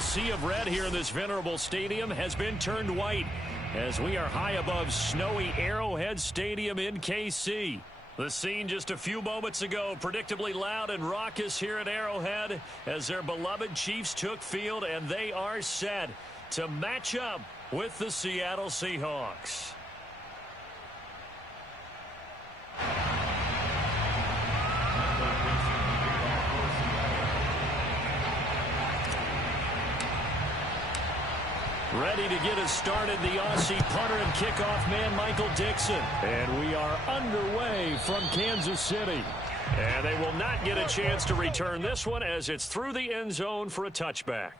well, sea of red here in this venerable stadium has been turned white as we are high above snowy Arrowhead Stadium in KC. The scene just a few moments ago, predictably loud and raucous here at Arrowhead as their beloved Chiefs took field, and they are set to match up with the Seattle Seahawks. Ready to get us started, the Aussie punter and kickoff man, Michael Dixon. And we are underway from Kansas City. And they will not get a chance to return this one as it's through the end zone for a touchback.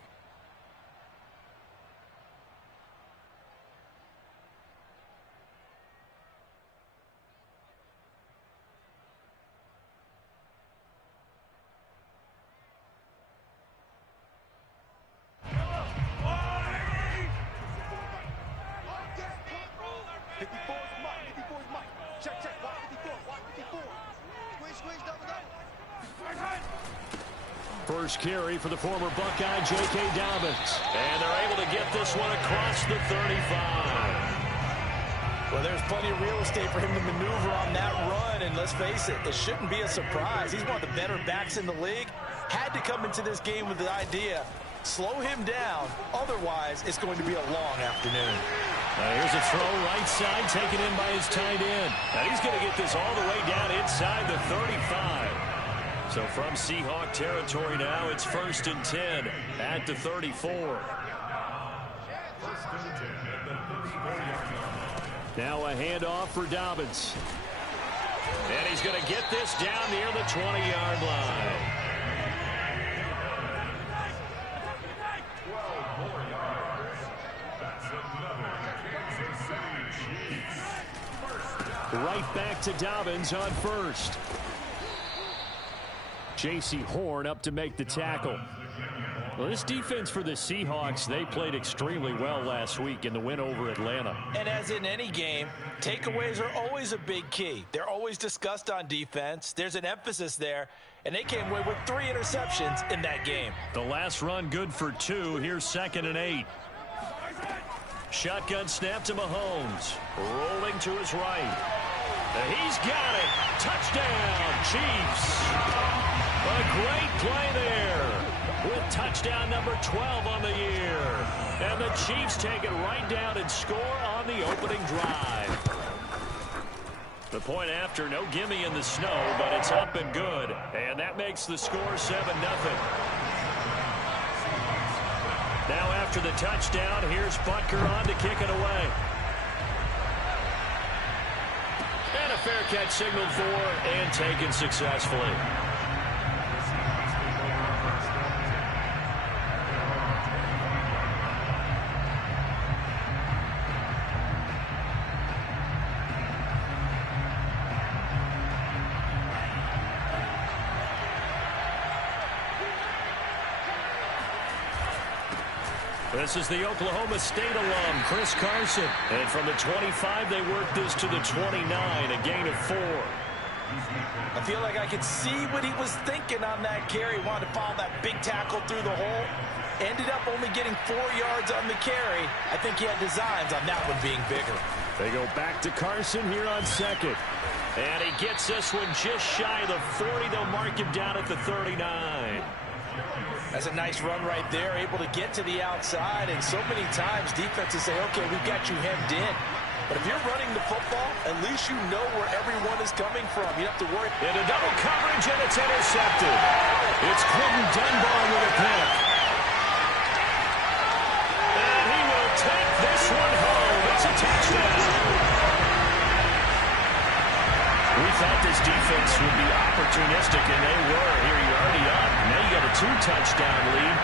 First carry for the former Buckeye, J.K. Dobbins. And they're able to get this one across the 35. Well, there's plenty of real estate for him to maneuver on that run. And let's face it, it shouldn't be a surprise. He's one of the better backs in the league. Had to come into this game with the idea, slow him down. Otherwise, it's going to be a long afternoon. Here's a throw right side, taken in by his tight end. And he's going to get this all the way down inside the 35. So from Seahawk territory now, it's 1st and 10 at the 34. Now a handoff for Dobbins. And he's going to get this down near the 20-yard line. Right back to Dobbins on first. J.C. Horn up to make the tackle. Well, this defense for the Seahawks, they played extremely well last week in the win over Atlanta. And as in any game, takeaways are always a big key. They're always discussed on defense. There's an emphasis there, and they came away with 3 interceptions in that game. The last run good for 2. Here's 2nd and 8. Shotgun snap to Mahomes. Rolling to his right. He's got it. Touchdown, Chiefs. A great play there with touchdown number 12 on the year. And the Chiefs take it right down and score on the opening drive. The point after, no gimme in the snow, but it's up and good. And that makes the score 7-0. Now after the touchdown, here's Butker on to kick it away. And a fair catch signaled for and taken successfully. This is the Oklahoma State alum, Chris Carson. And from the 25, they work this to the 29, a gain of 4. I feel like I could see what he was thinking on that carry. Wanted to follow that big tackle through the hole. Ended up only getting 4 yards on the carry. I think he had designs on that one being bigger. They go back to Carson here on 2nd. And he gets this one just shy of the 40. They'll mark him down at the 39. That's a nice run right there, able to get to the outside. And so many times defenses say, okay, we've got you hemmed in. But if you're running the football, at least you know where everyone is coming from. You don't have to worry. Into double coverage, and it's intercepted. It's Quentin Dunbar with a pick. And he will take this one home. It's a touchdown. We thought this defense would be opportunistic, and they were. Here you're already up. Now you got a 2-touchdown lead.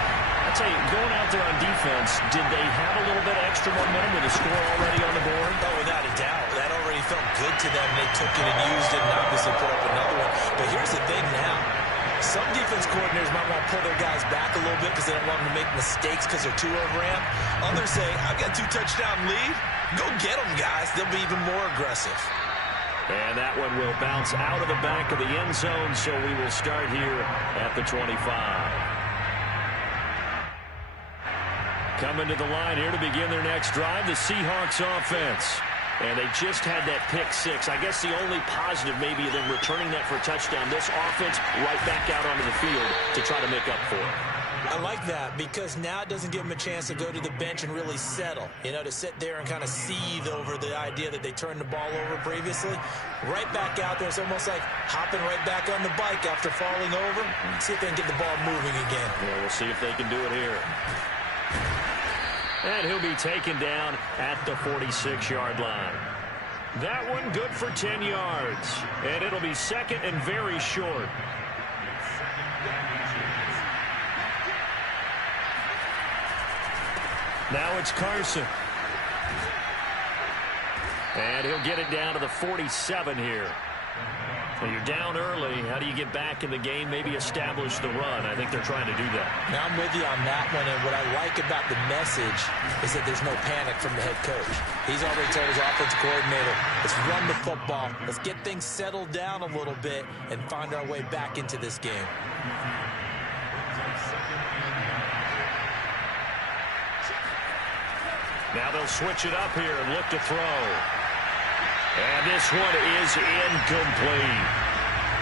I'll tell you, going out there on defense, did they have a little bit of extra momentum with a score already on the board? Oh, without a doubt. That already felt good to them. They took it and used it and obviously put up another one. But here's the thing now. Some defense coordinators might want to pull their guys back a little bit because they don't want them to make mistakes because they're too overamped. Others say, I've got a 2-touchdown lead. Go get them, guys. They'll be even more aggressive. And that one will bounce out of the back of the end zone, so we will start here at the 25. Coming to the line here to begin their next drive, the Seahawks offense. And they just had that pick six. I guess the only positive maybe of them returning that for a touchdown. This offense right back out onto the field to try to make up for it. I like that because now it doesn't give them a chance to go to the bench and really settle. You know, to sit there and kind of seethe over the idea that they turned the ball over previously. Right back out there. It's almost like hopping right back on the bike after falling over. See if they can get the ball moving again. Yeah, we'll see if they can do it here. And he'll be taken down at the 46-yard line. That one good for 10 yards. And it'll be second and very short. Now it's Carson. And he'll get it down to the 47 here. Well, you're down early. How do you get back in the game? Maybe establish the run. I think they're trying to do that. Now I'm with you on that one, and what I like about the message is that there's no panic from the head coach. He's already told his offensive coordinator, let's run the football, let's get things settled down a little bit and find our way back into this game. Now they'll switch it up here and look to throw. And this one is incomplete.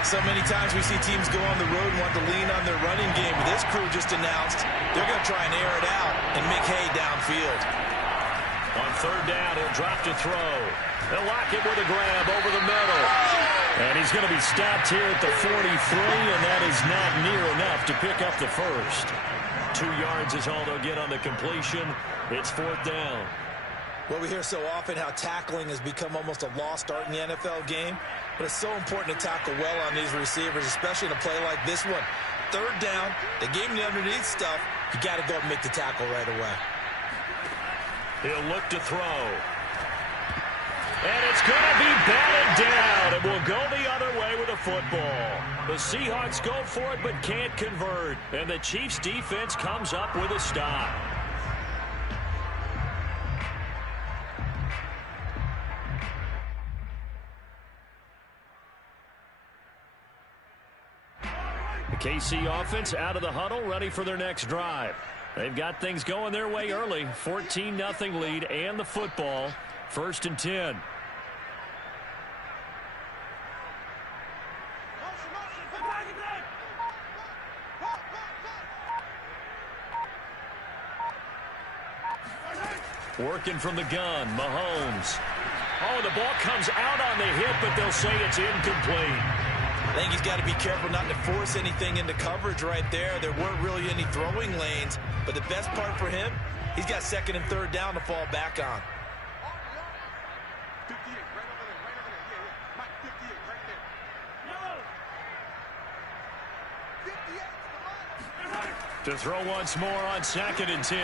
So many times we see teams go on the road and want to lean on their running game. But this crew just announced they're going to try and air it out and make hay downfield. On third down, he'll drop to throw. They'll lock it with a grab over the middle. And he's going to be stopped here at the 43, and that is not near enough to pick up the first. 2 yards is all they'll get on the completion. It's fourth down. Well, we hear so often how tackling has become almost a lost art in the NFL game. But it's so important to tackle well on these receivers, especially in a play like this one. Third down, they gave him the underneath stuff. You got to go and make the tackle right away. He'll look to throw. And it's going to be batted down. It will go the other way with a football. The Seahawks go for it but can't convert. And the Chiefs defense comes up with a stop. The KC offense out of the huddle, ready for their next drive. They've got things going their way early. 14-0 lead and the football. First and 10. Working from the gun, Mahomes. Oh, the ball comes out on the hit, but they'll say it's incomplete. I think he's got to be careful not to force anything into coverage right there. There weren't really any throwing lanes, but the best part for him, he's got second and third down to fall back on. To throw once more on second and 10.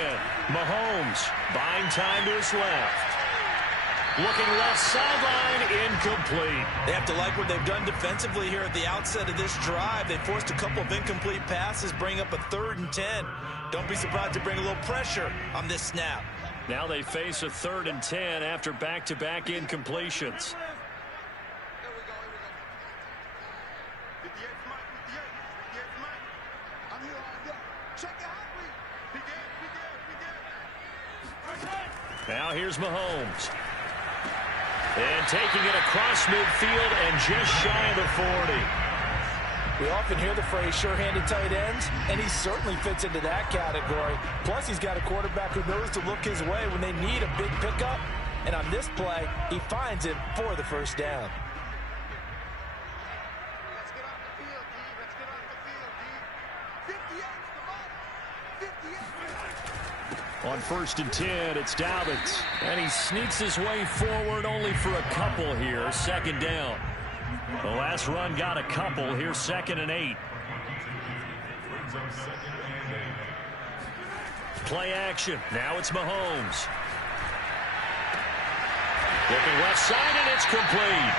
Mahomes buying time to his left. Looking left sideline, incomplete. They have to like what they've done defensively here at the outset of this drive. They forced a couple of incomplete passes, bring up a 3rd and 10. Don't be surprised to bring a little pressure on this snap. Now they face a 3rd and 10 after back-to-back incompletions. Now here's Mahomes. And taking it across midfield and just shy of the 40. We often hear the phrase sure-handed tight ends, and he certainly fits into that category. Plus, he's got a quarterback who knows to look his way when they need a big pickup. And on this play, he finds it for the first down. Let's get off the field, D. Let's get off the field, D. 58's the mark. 58. On first and 10, it's Dobbins. And he sneaks his way forward only for a couple here. Second down. The last run got a couple. Here's 2nd and 8. Play action. Now it's Mahomes. Looking left side, and it's complete.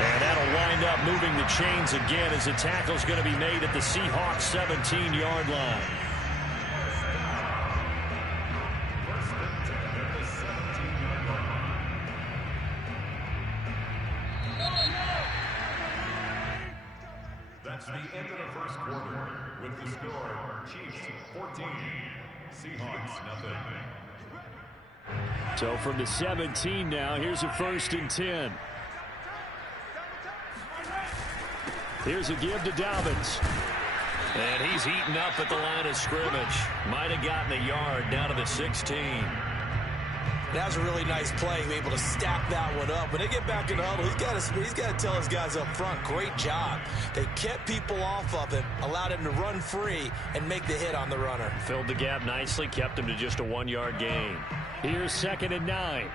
And that'll wind up moving the chains again as the tackle's going to be made at the Seahawks 17-yard line. That's the end of the first quarter with the score Chiefs 14, Seahawks nothing. So from the 17 now, here's a 1st and 10. Here's a give to Dobbins. And he's eaten up at the line of scrimmage. Might have gotten a yard down to the 16. That was a really nice play, able to stack that one up. When they get back in the huddle, he's got to tell his guys up front, great job. They kept people off of him, allowed him to run free and make the hit on the runner. Filled the gap nicely, kept him to just a 1-yard gain. Here's 2nd and 9.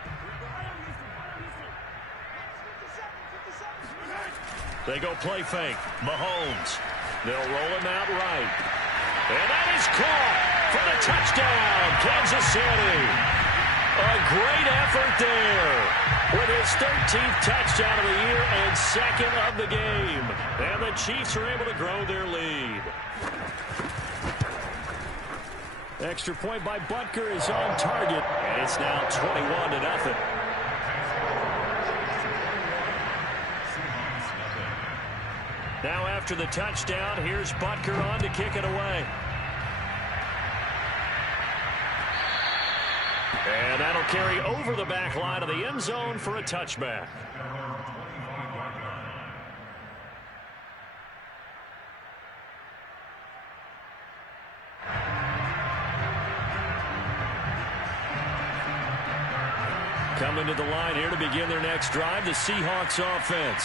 They go play fake. Mahomes. They'll roll him out right. And that is caught for the touchdown, Kansas City. A great effort there with his 13th touchdown of the year and 2nd of the game. And the Chiefs are able to grow their lead. Extra point by Butker is on target, and it's now 21-0. Now after the touchdown, here's Butker on to kick it away. And that'll carry over the back line of the end zone for a touchback. Coming to the line here to begin their next drive, the Seahawks offense.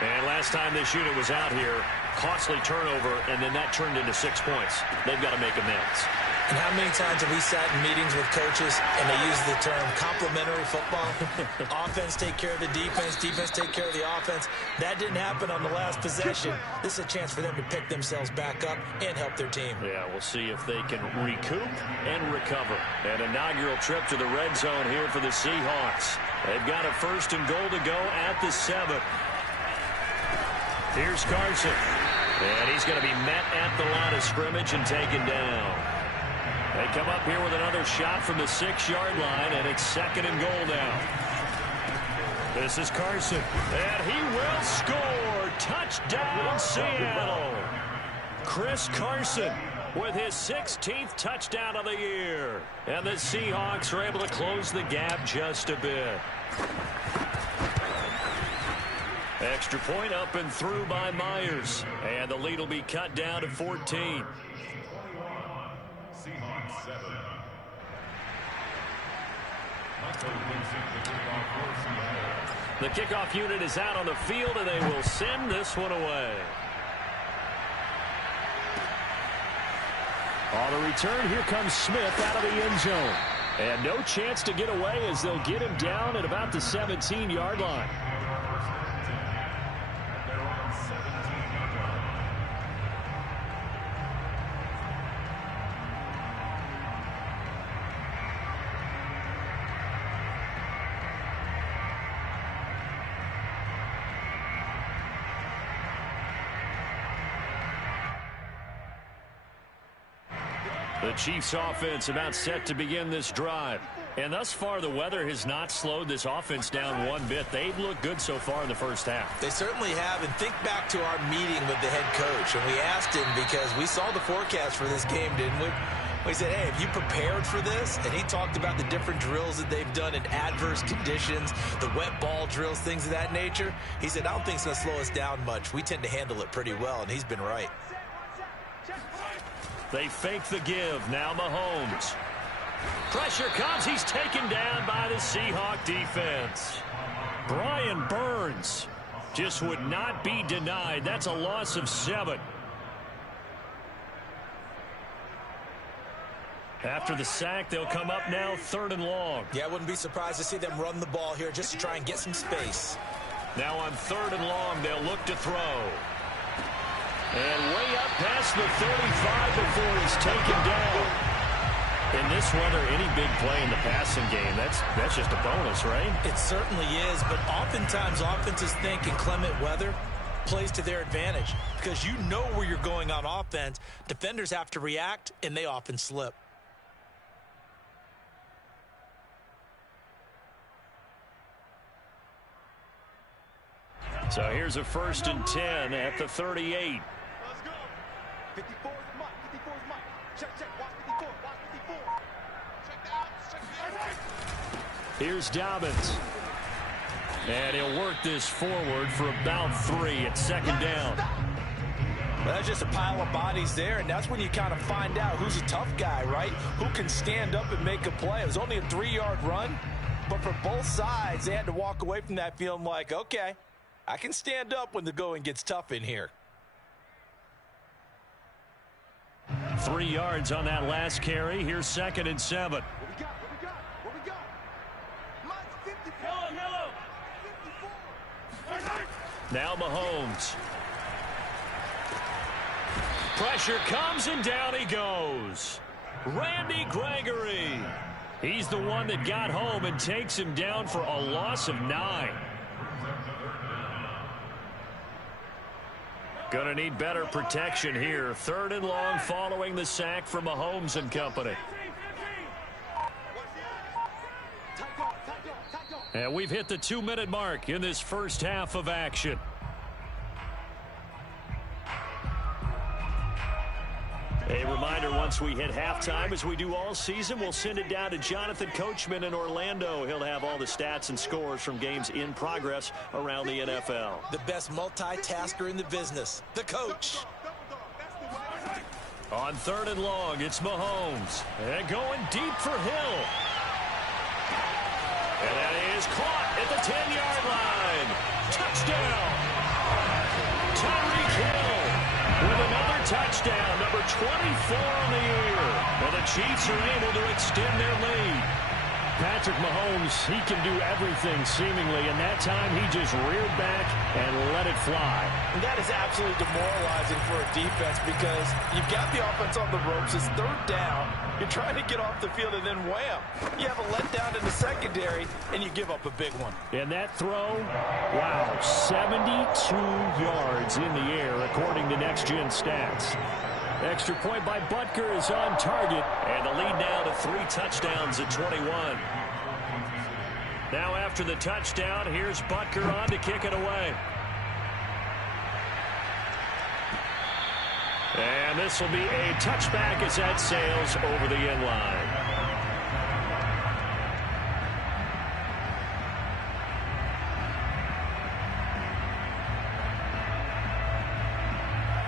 And last time this unit was out here, costly turnover, and then that turned into 6 points. They've got to make amends. And how many times have we sat in meetings with coaches and they use the term complementary football? Offense take care of the defense, defense take care of the offense. That didn't happen on the last possession. This is a chance for them to pick themselves back up and help their team. Yeah, we'll see if they can recoup and recover. An inaugural trip to the red zone here for the Seahawks. They've got a 1st and goal to go at the 7. Here's Carson. And he's going to be met at the line of scrimmage and taken down. They come up here with another shot from the 6-yard line, and it's 2nd and goal now. This is Carson, and he will score. Touchdown, Seattle. Chris Carson with his 16th touchdown of the year. And the Seahawks are able to close the gap just a bit. Extra point up and through by Myers. And the lead will be cut down to 14. The kickoff unit is out on the field, and they will send this one away. On the return, here comes Smith out of the end zone. And no chance to get away as they'll get him down at about the 17-yard line. The Chiefs offense about set to begin this drive. And thus far, the weather has not slowed this offense down one bit. They've looked good so far in the first half. They certainly have. And think back to our meeting with the head coach. And we asked him because we saw the forecast for this game, didn't we? We said, hey, have you prepared for this? And he talked about the different drills that they've done in adverse conditions, the wet ball drills, things of that nature. He said, I don't think it's going to slow us down much. We tend to handle it pretty well, and he's been right. They fake the give. Now Mahomes. Pressure comes. He's taken down by the Seahawk defense. Brian Burns just would not be denied. That's a loss of 7. After the sack, they'll come up now 3rd and long. Yeah, I wouldn't be surprised to see them run the ball here just to try and get some space. Now on 3rd and long, they'll look to throw. And way up past the 35 before he's taken down. In this weather, any big play in the passing game, that's just a bonus, right? It certainly is, but oftentimes offenses think in clement weather plays to their advantage because you know where you're going on offense. Defenders have to react, and they often slip. So here's a 1st and 10 at the 38. Let's go. 54 is Mike. 54 is Mike. Check, check. Watch 54. Watch 54. Check out. Check the Here's Dobbins. And he'll work this forward for about 3 at second down. Well, that's just a pile of bodies there, and that's when you kind of find out who's a tough guy, right? Who can stand up and make a play. It was only a 3-yard run, but for both sides, they had to walk away from that feeling like, okay, I can stand up when the going gets tough in here. 3 yards on that last carry. Here's 2nd and 7. What we got? Mine's 54. Yellow. 54. Now Mahomes. Pressure comes and down he goes. Randy Gregory. He's the one that got home and takes him down for a loss of 9. Going to need better protection here. 3rd and long following the sack from Mahomes and company. And we've hit the 2-minute mark in this first half of action. A reminder, once we hit halftime, as we do all season, we'll send it down to Jonathan Coachman in Orlando. He'll have all the stats and scores from games in progress around the NFL. The best multitasker in the business, the coach. On 3rd and long, it's Mahomes. And going deep for Hill. And that is caught at the 10-yard line. Touchdown. Tyreek Hill with another touchdown, number 24 on the year. And the Chiefs are able to extend their lead. Patrick Mahomes, he can do everything seemingly, and that time he just reared back and let it fly. And that is absolutely demoralizing for a defense because you've got the offense on the ropes. It's 3rd down. You're trying to get off the field, and then wham, you have a letdown in the secondary, and you give up a big one. And that throw, wow, 72 yards in the air, according to Next Gen Stats. Extra point by Butker is on target, and the lead now to 3 touchdowns at 21. Now after the touchdown, here's Butker on to kick it away. And this will be a touchback as that sails over the end line.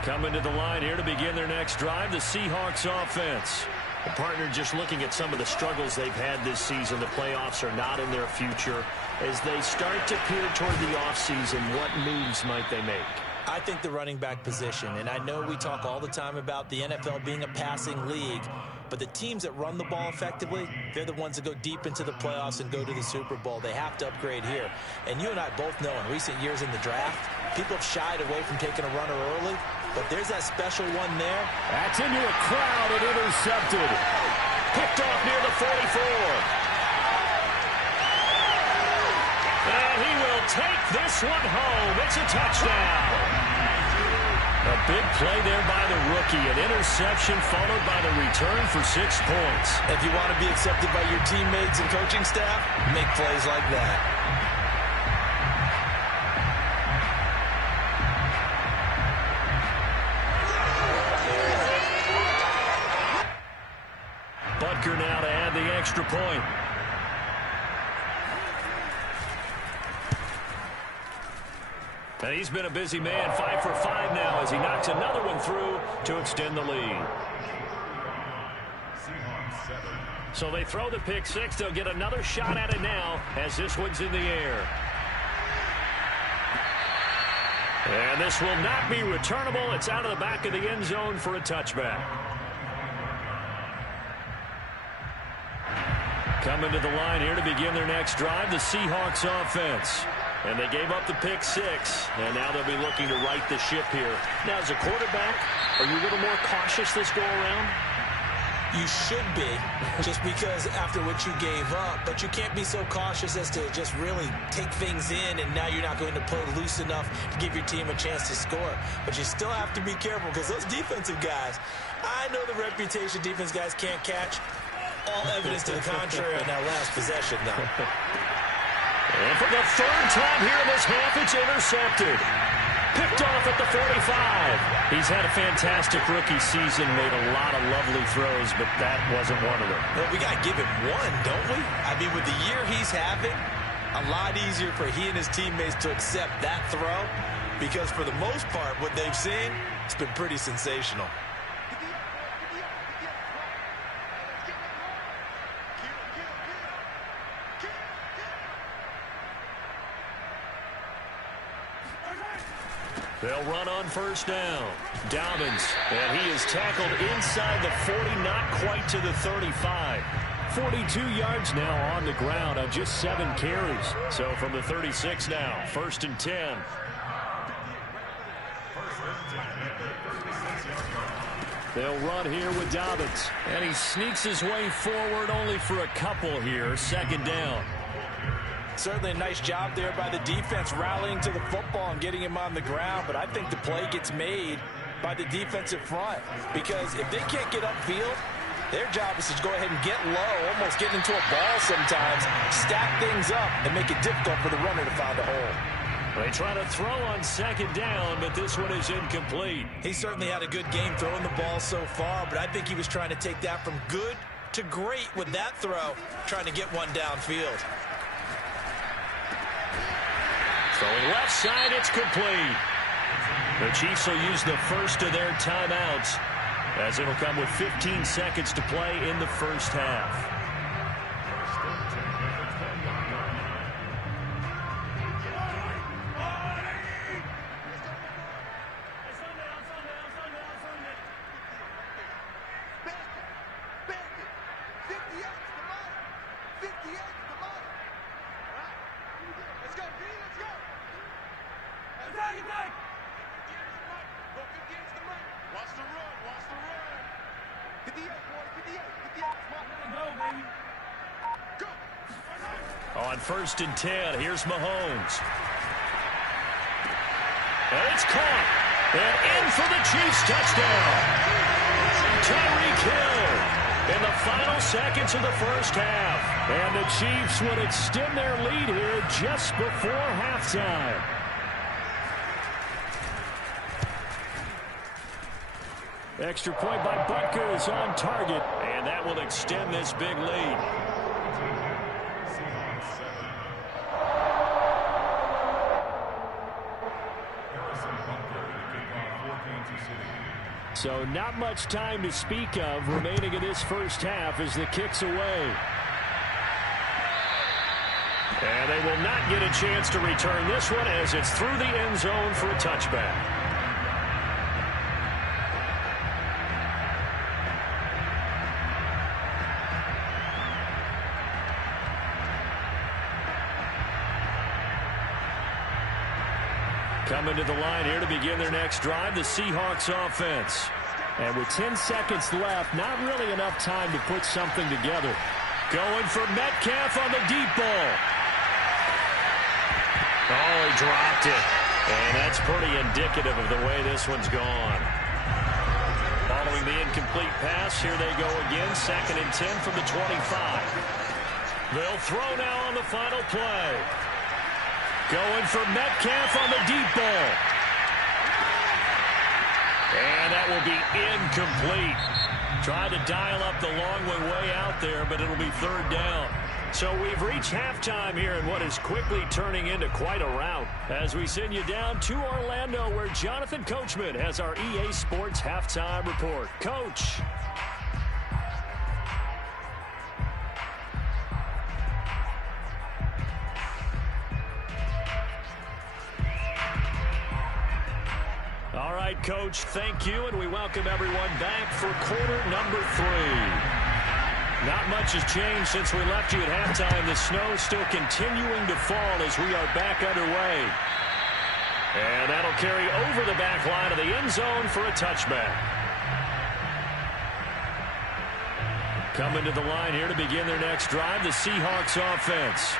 Coming to the line here to begin their next drive, the Seahawks offense. The partner, just looking at some of the struggles they've had this season, the playoffs are not in their future. As they start to peer toward the offseason, what moves might they make? I think the running back position, and I know we talk all the time about the NFL being a passing league, but the teams that run the ball effectively, they're the ones that go deep into the playoffs and go to the Super Bowl. They have to upgrade here. And you and I both know in recent years in the draft, people have shied away from taking a runner early, but there's that special one there. That's into a crowd and intercepted. Picked off near the 44. And he will take this one home. It's a touchdown. A big play there by the rookie. An interception followed by the return for 6 points. If you want to be accepted by your teammates and coaching staff, make plays like that. Butker now to add the extra point. And he's been a busy man, 5 for 5 now as he knocks another one through to extend the lead. So they throw the pick six. They'll get another shot at it now as this one's in the air. And this will not be returnable. It's out of the back of the end zone for a touchback. Coming to the line here to begin their next drive, the Seahawks offense. And they gave up the pick six, and now they'll be looking to right the ship here. Now, as a quarterback, are you a little more cautious this go-around? You should be, just because after what you gave up, but you can't be so cautious as to just really take things in, and now you're not going to play loose enough to give your team a chance to score. But you still have to be careful, because those defensive guys, I know the reputation defense guys can't catch. All evidence to the contrary on that last possession, though. And for the third time here in this half, it's intercepted. Picked off at the 45. He's had a fantastic rookie season, made a lot of lovely throws, but that wasn't one of them. Well, we got to give him one, don't we? I mean, with the year he's having, a lot easier for he and his teammates to accept that throw, because for the most part, what they've seen, it's been pretty sensational. They'll run on first down. Dobbins, and he is tackled inside the 40, not quite to the 35. 42 yards now on the ground on just 7 carries. So from the 36 now, 1st and 10. They'll run here with Dobbins. And he sneaks his way forward only for a couple here. 2nd down. Certainly a nice job there by the defense rallying to the football and getting him on the ground, but I think the play gets made by the defensive front, because if they can't get upfield, their job is to go ahead and get low, almost get into a ball sometimes, stack things up, and make it difficult for the runner to find a hole. They try to throw on 2nd down, but this one is incomplete. He certainly had a good game throwing the ball so far, but I think he was trying to take that from good to great with that throw, trying to get one downfield. Throwing left side, it's complete. The Chiefs will use the first of their timeouts, as it'll come with 15 seconds to play in the first half. On 1st and 10, here's Mahomes. And it's caught. And in for the Chiefs touchdown. Tyreek Hill in the final seconds of the first half. And the Chiefs would extend their lead here just before halftime. Extra point by Butker is on target, and that will extend this big lead. So not much time to speak of remaining in this first half as the kick's away. And they will not get a chance to return this one as it's through the end zone for a touchback. Coming to the line here to begin their next drive, the Seahawks offense. And with 10 seconds left, not really enough time to put something together. Going for Metcalf on the deep ball. Oh, he dropped it. And that's pretty indicative of the way this one's gone. Following the incomplete pass, here they go again. 2nd and 10 from the 25. They'll throw now on the final play. Going for Metcalf on the deep ball. And that will be incomplete. Tried to dial up the long way out there, but it'll be 3rd down. So we've reached halftime here in what is quickly turning into quite a rout. As we send you down to Orlando, where Jonathan Coachman has our EA Sports Halftime Report. Coach. All right, Coach, thank you, and we welcome everyone back for quarter number 3. Not much has changed since we left you at halftime. The snow still continuing to fall as we are back underway. And that'll carry over the back line of the end zone for a touchback. Coming to the line here to begin their next drive, the Seahawks offense.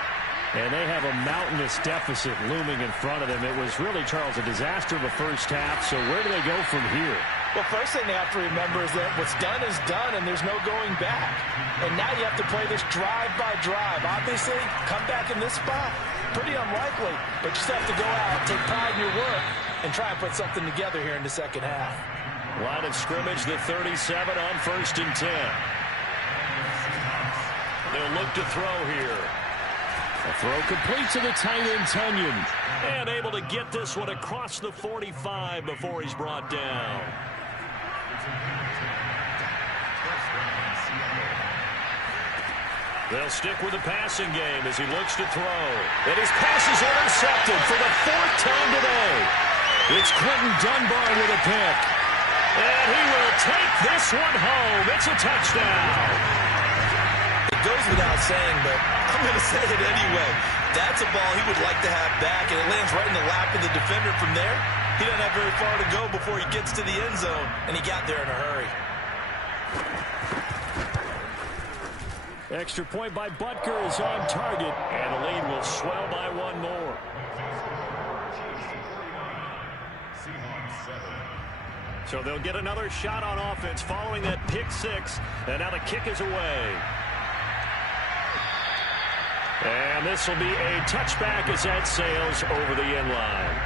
And they have a mountainous deficit looming in front of them. It was really, Charles, a disaster of a first half. So where do they go from here? Well, first thing they have to remember is that what's done is done, and there's no going back. And now you have to play this drive by drive. Obviously, come back in this spot, pretty unlikely. But you just have to go out, take pride in your work, and try and put something together here in the second half. Line of scrimmage, the 37 on 1st and 10. They'll look to throw here. A throw complete to the tight end, Tunyon. And able to get this one across the 45 before he's brought down. They'll stick with the passing game as he looks to throw. And his pass is intercepted for the 4th time today. It's Quentin Dunbar with a pick. And he will take this one home. It's a touchdown. It goes without saying, but I'm going to say it anyway. That's a ball he would like to have back, and it lands right in the lap of the defender from there. He doesn't have very far to go before he gets to the end zone, and he got there in a hurry. Extra point by Butker is on target, and the lead will swell by one more. So they'll get another shot on offense following that pick six, and now the kick is away. And this will be a touchback as that sails over the end line.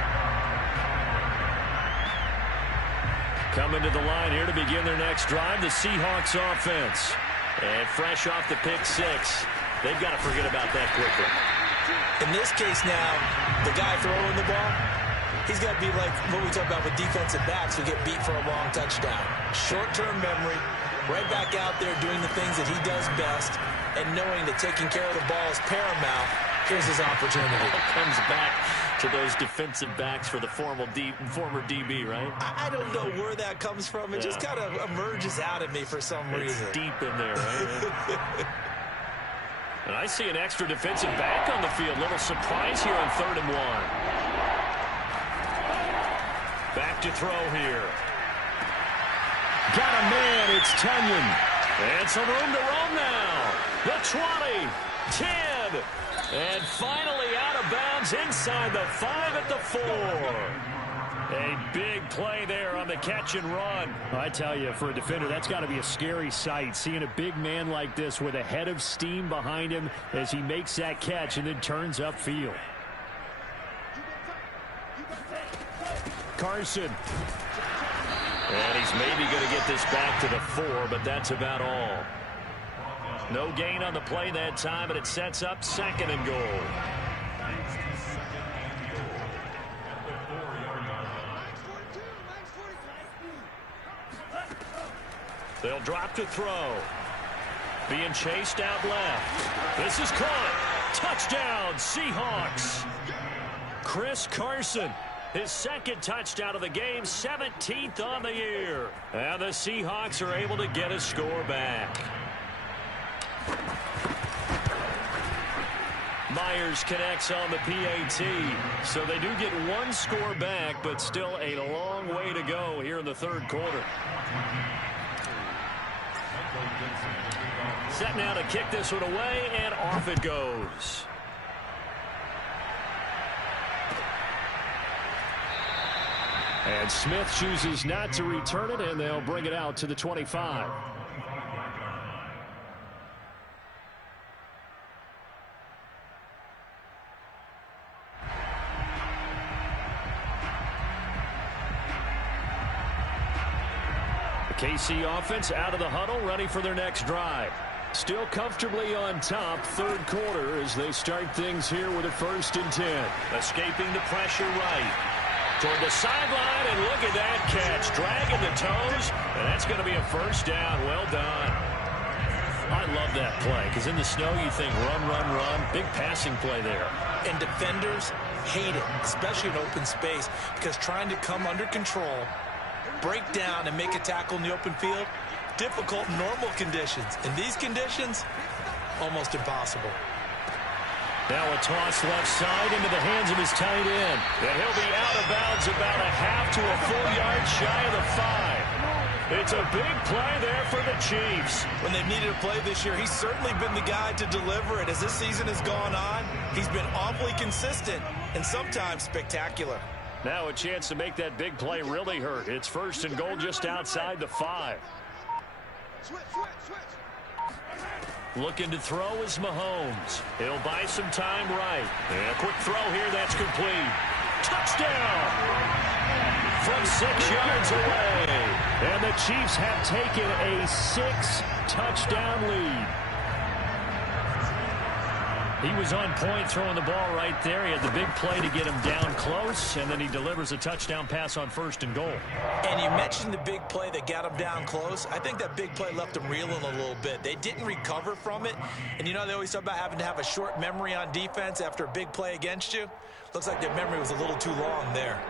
Coming to the line here to begin their next drive, the Seahawks offense. And fresh off the pick six, they've got to forget about that quickly. In this case now, the guy throwing the ball, he's got to be like what we talk about with defensive backs who get beat for a long touchdown. Short-term memory, right back out there doing the things that he does best, and knowing that taking care of the ball is paramount. Here's his opportunity. It comes back to those defensive backs for the former DB, right? I don't know where that comes from. It just kind of emerges out at me for some reason. It's deep in there, right? And I see an extra defensive back on the field. Little surprise here on 3rd and 1. Back to throw here. Got a man. It's Tunyon. And some room to roam now. The 20, 10, and finally out of bounds inside the 5 at the 4. A big play there on the catch and run. I tell you, for a defender, that's got to be a scary sight, seeing a big man like this with a head of steam behind him as he makes that catch and then turns upfield. Carson. And he's maybe going to get this back to the 4, but that's about all. No gain on the play that time, and it sets up 2nd and goal. They'll drop to throw. Being chased out left. This is caught. Touchdown, Seahawks. Chris Carson. His 2nd touchdown of the game, 17th on the year. And the Seahawks are able to get a score back. Myers connects on the PAT. So they do get one score back, but still a long way to go here in the 3rd quarter. Set now to kick this one away, and off it goes. And Smith chooses not to return it, and they'll bring it out to the 25. The KC offense out of the huddle, ready for their next drive. Still comfortably on top, 3rd quarter as they start things here with a 1st and 10. Escaping the pressure right. Toward the sideline, and look at that catch. Dragging the toes, and that's going to be a 1st down. Well done. I love that play, because in the snow you think run, run, run. Big passing play there. And defenders hate it, especially in open space, because trying to come under control, break down, and make a tackle in the open field, difficult in normal conditions. In these conditions, almost impossible. Now a toss left side into the hands of his tight end. And he'll be out of bounds about a half to a full yard shy of the 5. It's a big play there for the Chiefs. When they've needed a play this year, he's certainly been the guy to deliver it. As this season has gone on, he's been awfully consistent and sometimes spectacular. Now a chance to make that big play really hurt. It's 1st and goal just outside the 5. Switch. Looking to throw is Mahomes. He'll buy some time right. And a quick throw here that's complete. Touchdown! from 6 yards away. And the Chiefs have taken a 6-touchdown lead. He was on point throwing the ball right there. He had the big play to get him down close, and then he delivers a touchdown pass on 1st and goal. And you mentioned the big play that got him down close. I think that big play left him reeling a little bit. They didn't recover from it. And you know, they always talk about having to have a short memory on defense after a big play against you. Looks like their memory was a little too long there.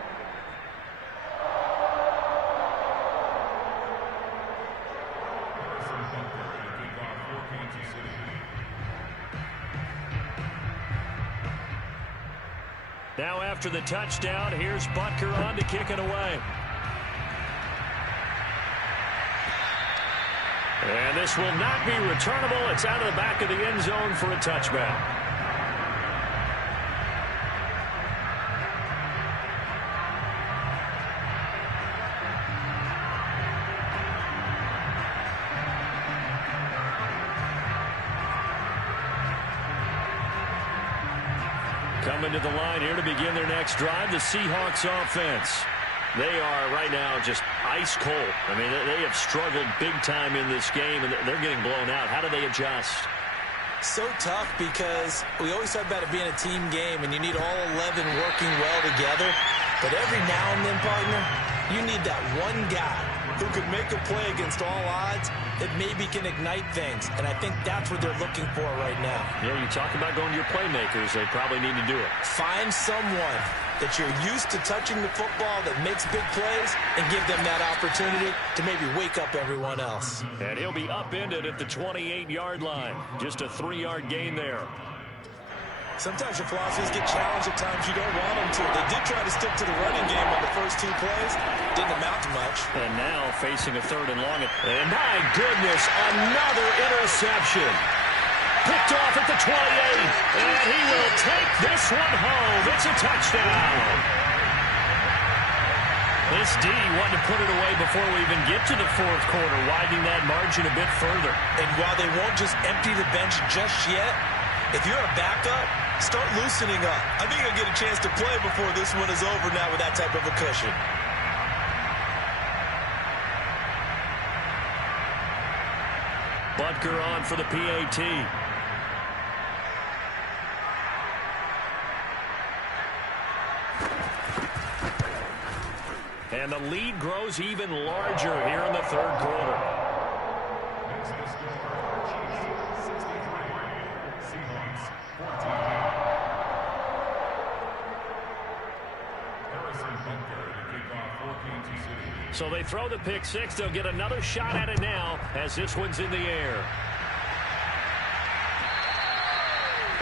Now after the touchdown, here's Butker on to kick it away. And this will not be returnable. It's out of the back of the end zone for a touchback. Coming to the line here to begin their next drive, the Seahawks offense. They are right now just ice cold. I mean, they have struggled big time in this game, and they're getting blown out. How do they adjust? So tough because we always talk about it being a team game, and you need all 11 working well together. But every now and then, partner, you need that one guy who could make a play against all odds that maybe can ignite things. And I think that's what they're looking for right now. Yeah, you talk about going to your playmakers. They probably need to do it. Find someone that you're used to touching the football that makes big plays and give them that opportunity to maybe wake up everyone else. And he'll be upended at the 28-yard line. Just a 3-yard gain there. Sometimes your philosophies get challenged at times you don't want them to. They did try to stick to the running game on the first 2 plays. Didn't amount to much. And now facing a 3rd and long. And my goodness, another interception. Picked off at the 28. And he will take this one home. It's a touchdown. This D wanted to put it away before we even get to the 4th quarter, widening that margin a bit further. And while they won't just empty the bench just yet, if you're a backup, start loosening up. I think you'll get a chance to play before this one is over now with that type of a cushion. Butker on for the PAT. And the lead grows even larger here in the 3rd quarter. So they throw the pick 6. They'll get another shot at it now as this one's in the air.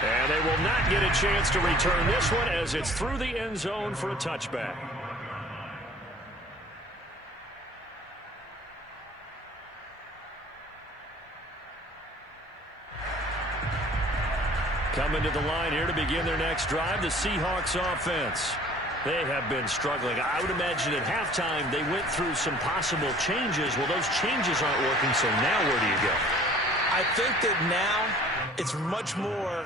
And they will not get a chance to return this one as it's through the end zone for a touchback. Coming to the line here to begin their next drive, the Seahawks offense. They have been struggling. I would imagine at halftime they went through some possible changes. Well, those changes aren't working, so now where do you go? I think that now it's much more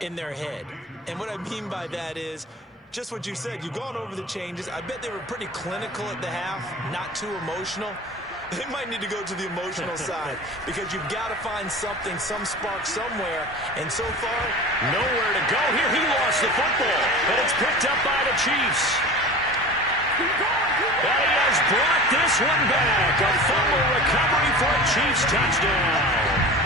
in their head. And what I mean by that is just what you said. You've gone over the changes. I bet they were pretty clinical at the half, not too emotional. They might need to go to the emotional side because you've got to find something, some spark somewhere. And so far, nowhere to go here. He lost the football, and it's picked up by the Chiefs. And he has brought this one back. A fumble recovery for a Chiefs touchdown.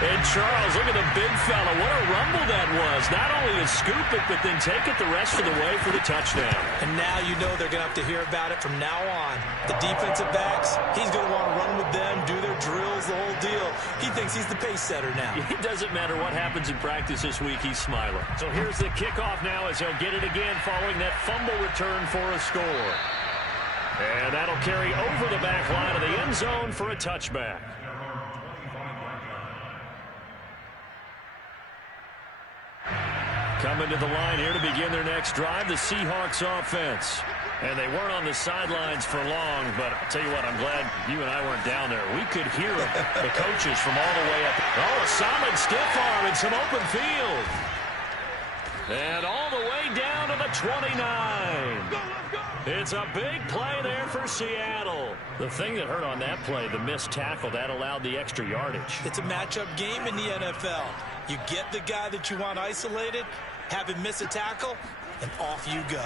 And Charles, look at the big fella. What a rumble that was. Not only to scoop it, but then take it the rest of the way for the touchdown. And now you know they're going to have to hear about it from now on. The defensive backs, he's going to want to run with them, do their drills, the whole deal. He thinks he's the pace setter now. It doesn't matter what happens in practice this week. He's smiling. So here's the kickoff now as he'll get it again following that fumble return for a score. And that'll carry over the back line of the end zone for a touchback. Coming to the line here to begin their next drive, the Seahawks offense. And they weren't on the sidelines for long, but I'll tell you what, I'm glad you and I weren't down there. We could hear them, the coaches from all the way up. Oh, a solid stiff arm and some open field. And all the way down to the 29. It's a big play there for Seattle. The thing that hurt on that play, the missed tackle, that allowed the extra yardage. It's a matchup game in the NFL. You get the guy that you want isolated, have him miss a tackle, and off you go.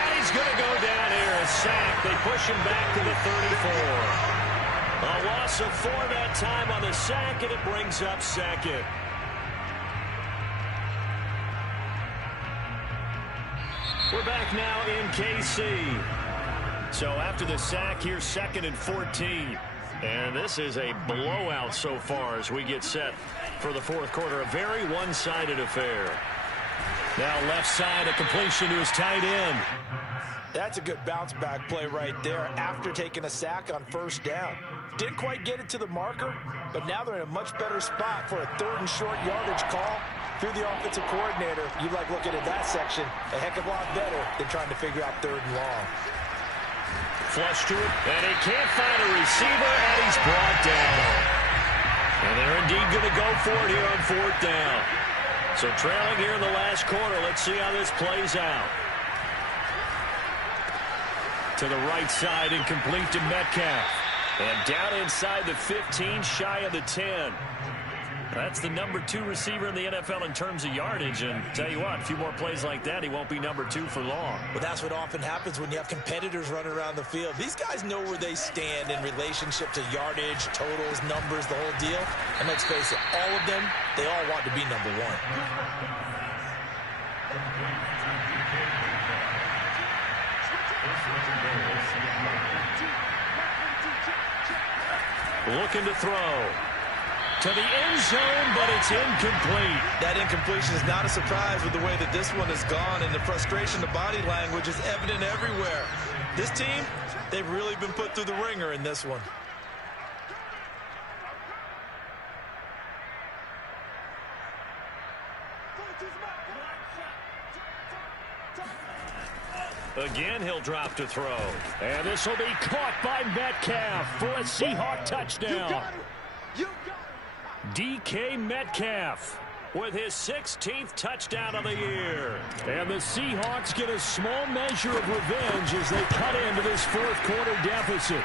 And he's going to go down here, a sack. They push him back to the 34. A loss of 4 that time on the sack, and it brings up second. We're back now in KC. So after the sack, here's 2nd and 14. And this is a blowout so far as we get set for the fourth quarter. A very one-sided affair. Now left side, a completion to his tight end. That's a good bounce-back play right there after taking a sack on first down. Didn't quite get it to the marker, but now they're in a much better spot for a 3rd and short yardage call. Through the offensive coordinator, you like looking at that section a heck of a lot better than trying to figure out 3rd and long. Flush to it, and he can't find a receiver, and he's brought down. And they're indeed going to go for it here on 4th down. So trailing here in the last quarter, let's see how this plays out. To the right side, incomplete to Metcalf. And down inside the 15, shy of the 10. That's the number 2 receiver in the NFL in terms of yardage. And tell you what, a few more plays like that, he won't be number 2 for long. Well, that's what often happens when you have competitors running around the field. These guys know where they stand in relationship to yardage, totals, numbers, the whole deal. And let's face it, all of them, they all want to be number 1. Looking to throw. To the end zone, but it's incomplete. That incompletion is not a surprise with the way that this one has gone, and the frustration, the body language is evident everywhere. This team, they've really been put through the ringer in this one. Again, he'll drop to throw. And this will be caught by Metcalf for a Seahawk touchdown. DK Metcalf with his 16th touchdown of the year. And the Seahawks get a small measure of revenge as they cut into this fourth quarter deficit.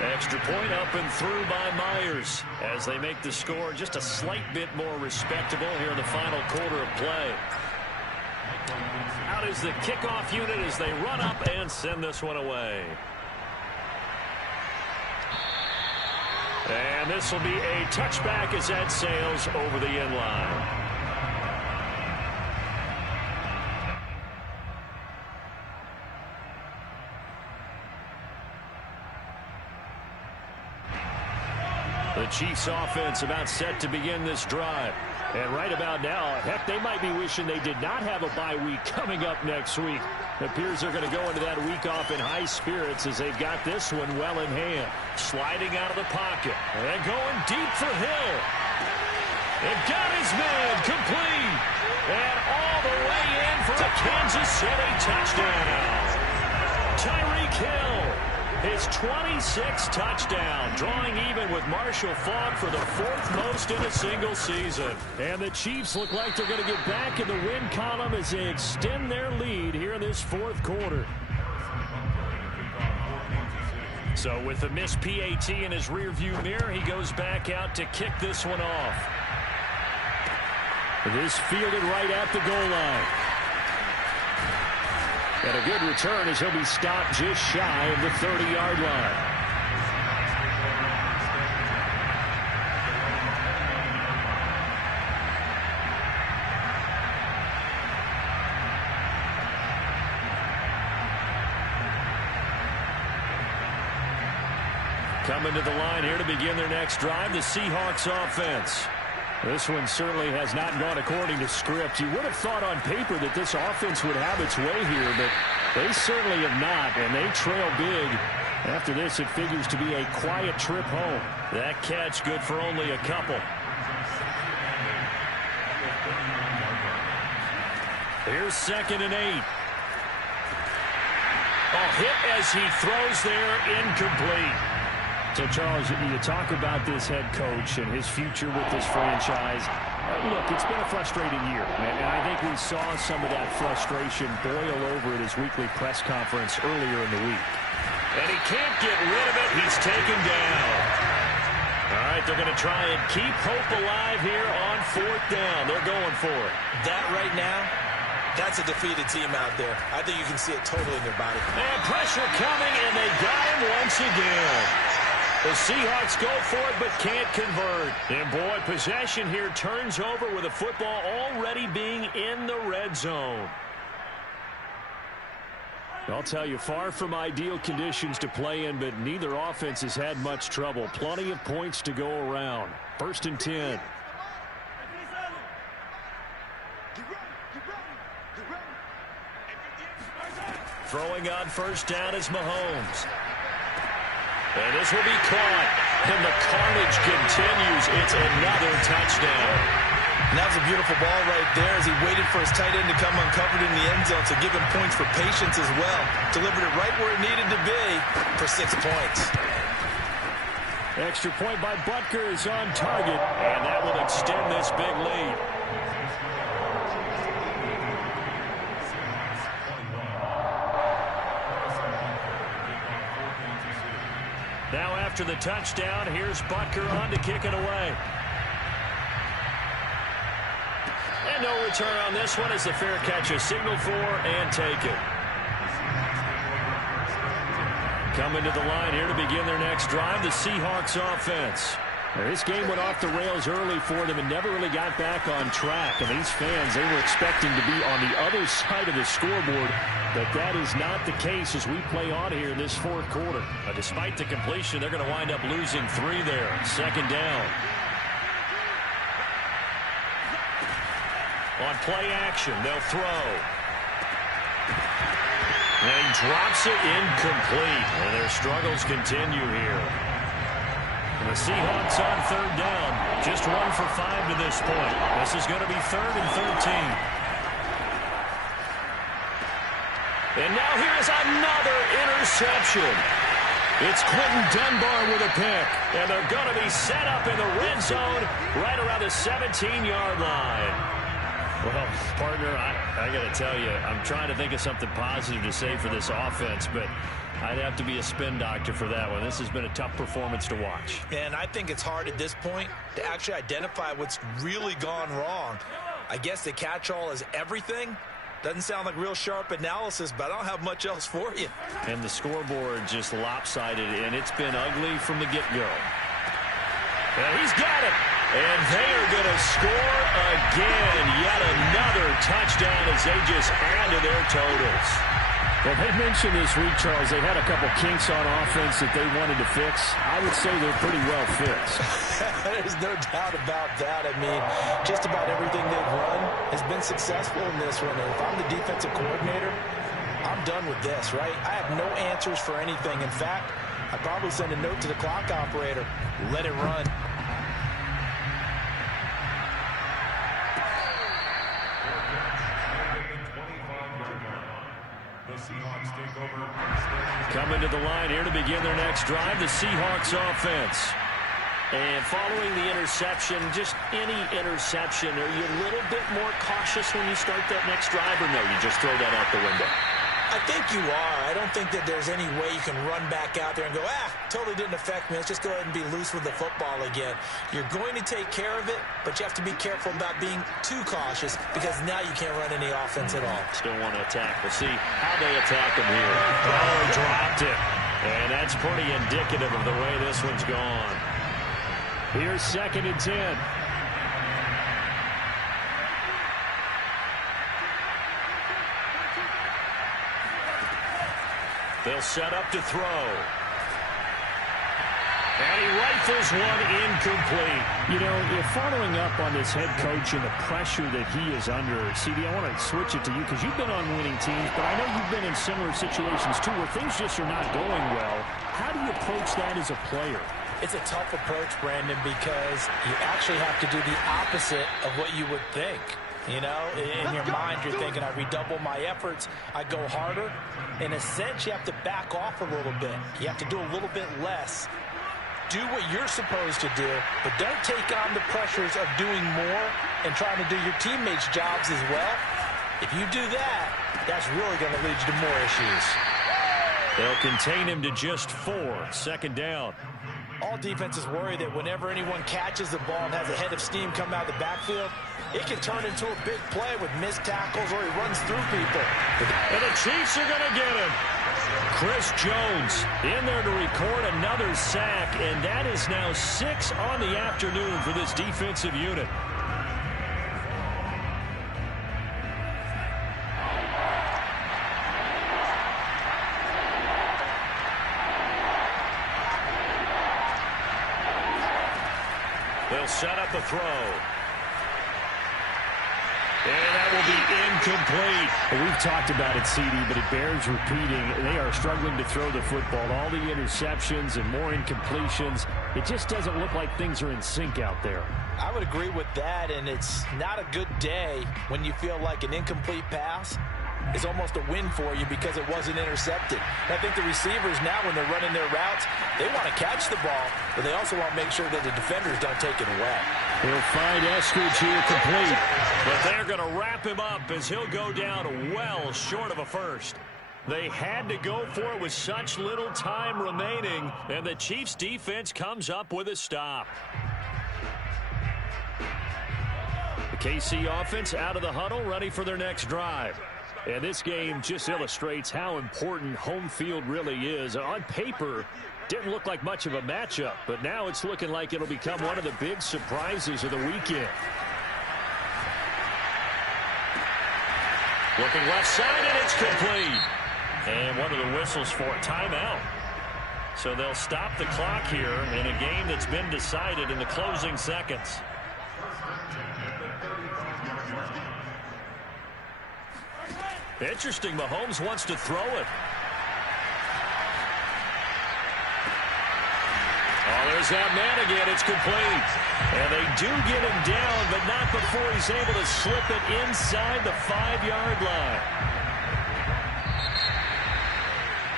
Extra point up and through by Myers as they make the score just a slight bit more respectable here in the final quarter of play. Out is the kickoff unit as they run up and send this one away. And this will be a touchback as that sails over the end line. The Chiefs offense about set to begin this drive. And right about now, heck, they might be wishing they did not have a bye week coming up next week. It appears they're going to go into that week off in high spirits as they've got this one well in hand. Sliding out of the pocket. And going deep for Hill. It got his man complete. And all the way in for a Kansas City touchdown. Tyreek Hill. His 26th touchdown, drawing even with Marshall Faulk for the 4th most in a single season. And the Chiefs look like they're going to get back in the win column as they extend their lead here in this fourth quarter. So with the missed PAT in his rearview mirror, he goes back out to kick this one off. This fielded right at the goal line. And a good return as he'll be stopped just shy of the 30-yard line. Coming to the line here to begin their next drive, the Seahawks offense. This one certainly has not gone according to script. You would have thought on paper that this offense would have its way here, but they certainly have not, and they trail big. After this, it figures to be a quiet trip home. That catch good for only a couple. Here's 2nd and 8. A hit as he throws there, incomplete. So, Charles, you talk about this head coach and his future with this franchise. Look, it's been a frustrating year, and I think we saw some of that frustration boil over at his weekly press conference earlier in the week. And he can't get rid of it. He's taken down. All right, they're going to try and keep hope alive here on 4th down. They're going for it. That right now, that's a defeated team out there. I think you can see it totally in their body. And pressure coming, and they got him once again. The Seahawks go for it but can't convert. And, boy, possession here turns over with the football already being in the red zone. I'll tell you, far from ideal conditions to play in, but neither offense has had much trouble. Plenty of points to go around. 1st and 10. Throwing on 1st down is Mahomes. And this will be caught. And the carnage continues. It's another touchdown. And that was a beautiful ball right there as he waited for his tight end to come uncovered in the end zone to give him points for patience as well. Delivered it right where it needed to be for 6 points. Extra point by Butker is on target, and that will extend this big lead. Now after the touchdown, here's Butker on to kick it away. And no return on this one as the fair catch is signaled for and taken. Coming to the line here to begin their next drive, the Seahawks offense. Now, this game went off the rails early for them and never really got back on track. And these fans, they were expecting to be on the other side of the scoreboard, but that is not the case as we play on here in this 4th quarter. Despite the completion, they're going to wind up losing 3 there. 2nd down. On play action, they'll throw. And he drops it incomplete. And their struggles continue here. And the Seahawks on 3rd down. Just 1 for 5 to this point. This is going to be 3rd and 13. And now here is another interception. It's Quentin Dunbar with a pick. And they're going to be set up in the red zone right around the 17-yard line. Well, partner, I got to tell you, I'm trying to think of something positive to say for this offense, but I'd have to be a spin doctor for that one. This has been a tough performance to watch. And I think it's hard at this point to actually identify what's really gone wrong. I guess the catch-all is everything. Doesn't sound like real sharp analysis, but I don't have much else for you. And the scoreboard just lopsided, and it's been ugly from the get-go. And he's got it. And they are going to score again. Yet another touchdown as they just add to their totals. Well, they mentioned this week, Charles, they had a couple kinks on offense that they wanted to fix. I would say they're pretty well fixed. There's no doubt about that. I mean, just about everything they've run has been successful in this one. And if I'm the defensive coordinator, I'm done with this, right? I have no answers for anything. In fact, I'd probably send a note to the clock operator. Let it run. Coming to the line here to begin their next drive, the Seahawks offense. And following the interception, just any interception, are you a little bit more cautious when you start that next drive, or no, you just throw that out the window? I think you are. I don't think that there's any way you can run back out there and go, totally didn't affect me. Let's just go ahead and be loose with the football again. You're going to take care of it, but you have to be careful about being too cautious because now you can't run any offense at all. Still want to attack. We'll see how they attack him here. Oh, he dropped it. And that's pretty indicative of the way this one's gone. Here's 2nd and 10. They'll set up to throw. And he rifles one incomplete. You know, following up on this head coach and the pressure that he is under, CD, I want to switch it to you because you've been on winning teams, but I know you've been in similar situations too where things just are not going well. How do you approach that as a player? It's a tough approach, Brandon, because you actually have to do the opposite of what you would think. You know, in your mind, you're thinking, I redouble my efforts, I go harder. In a sense, you have to back off a little bit. You have to do a little bit less do what you're supposed to do, but don't take on the pressures of doing more and trying to do your teammates' jobs as well. If you do that, that's really going to lead you to more issues. They'll contain him to just 4. Second down. All defenses worry that whenever anyone catches the ball and has a head of steam come out of the backfield, it can turn into a big play with missed tackles or he runs through people. And the Chiefs are going to get him. Chris Jones in there to record another sack, and that is now 6 on the afternoon for this defensive unit. They'll set up a throw. And that will be incomplete. We've talked about it, CD, but it bears repeating. They are struggling to throw the football. All the interceptions and more incompletions. It just doesn't look like things are in sync out there. I would agree with that, and it's not a good day when you feel like an incomplete pass is almost a win for you because it wasn't intercepted. And I think the receivers now, when they're running their routes, they want to catch the ball, but they also want to make sure that the defenders don't take it away. He'll find Eskridge here complete. But they're going to wrap him up as he'll go down well short of a first. They had to go for it with such little time remaining, and the Chiefs' defense comes up with a stop. The KC offense out of the huddle, ready for their next drive. And this game just illustrates how important home field really is. On paper, didn't look like much of a matchup, but now it's looking like it'll become one of the big surprises of the weekend. Looking left side, and it's complete. And one of the whistles for a timeout. So they'll stop the clock here in a game that's been decided in the closing seconds. Interesting, Mahomes wants to throw it. Oh, there's that man again. It's complete. And they do get him down, but not before he's able to slip it inside the 5-yard line.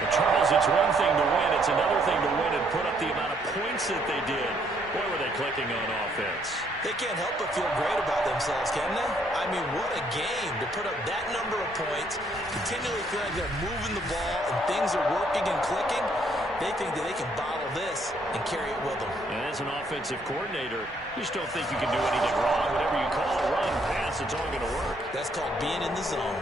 Well, Charles, it's one thing to win. It's another thing to win and put up the amount of points that they did. Boy, were they clicking on offense. They can't help but feel great about themselves, can they? I mean, what a game to put up that number of points, continually feel like they're moving the ball and things are working and clicking. They think that they can bottle this and carry it with them. And as an offensive coordinator, you just don't think you can do anything wrong. Whatever you call a run, pass, it's all going to work. That's called being in the zone.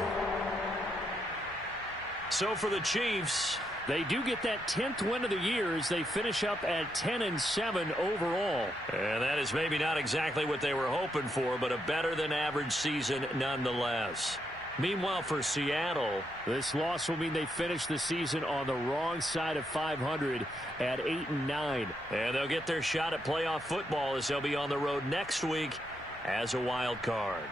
So for the Chiefs, they do get that 10th win of the year as they finish up at 10-7 overall. And that is maybe not exactly what they were hoping for, but a better than average season nonetheless. Meanwhile, for Seattle, this loss will mean they finish the season on the wrong side of 500 at 8-9. And they'll get their shot at playoff football as they'll be on the road next week as a wild card.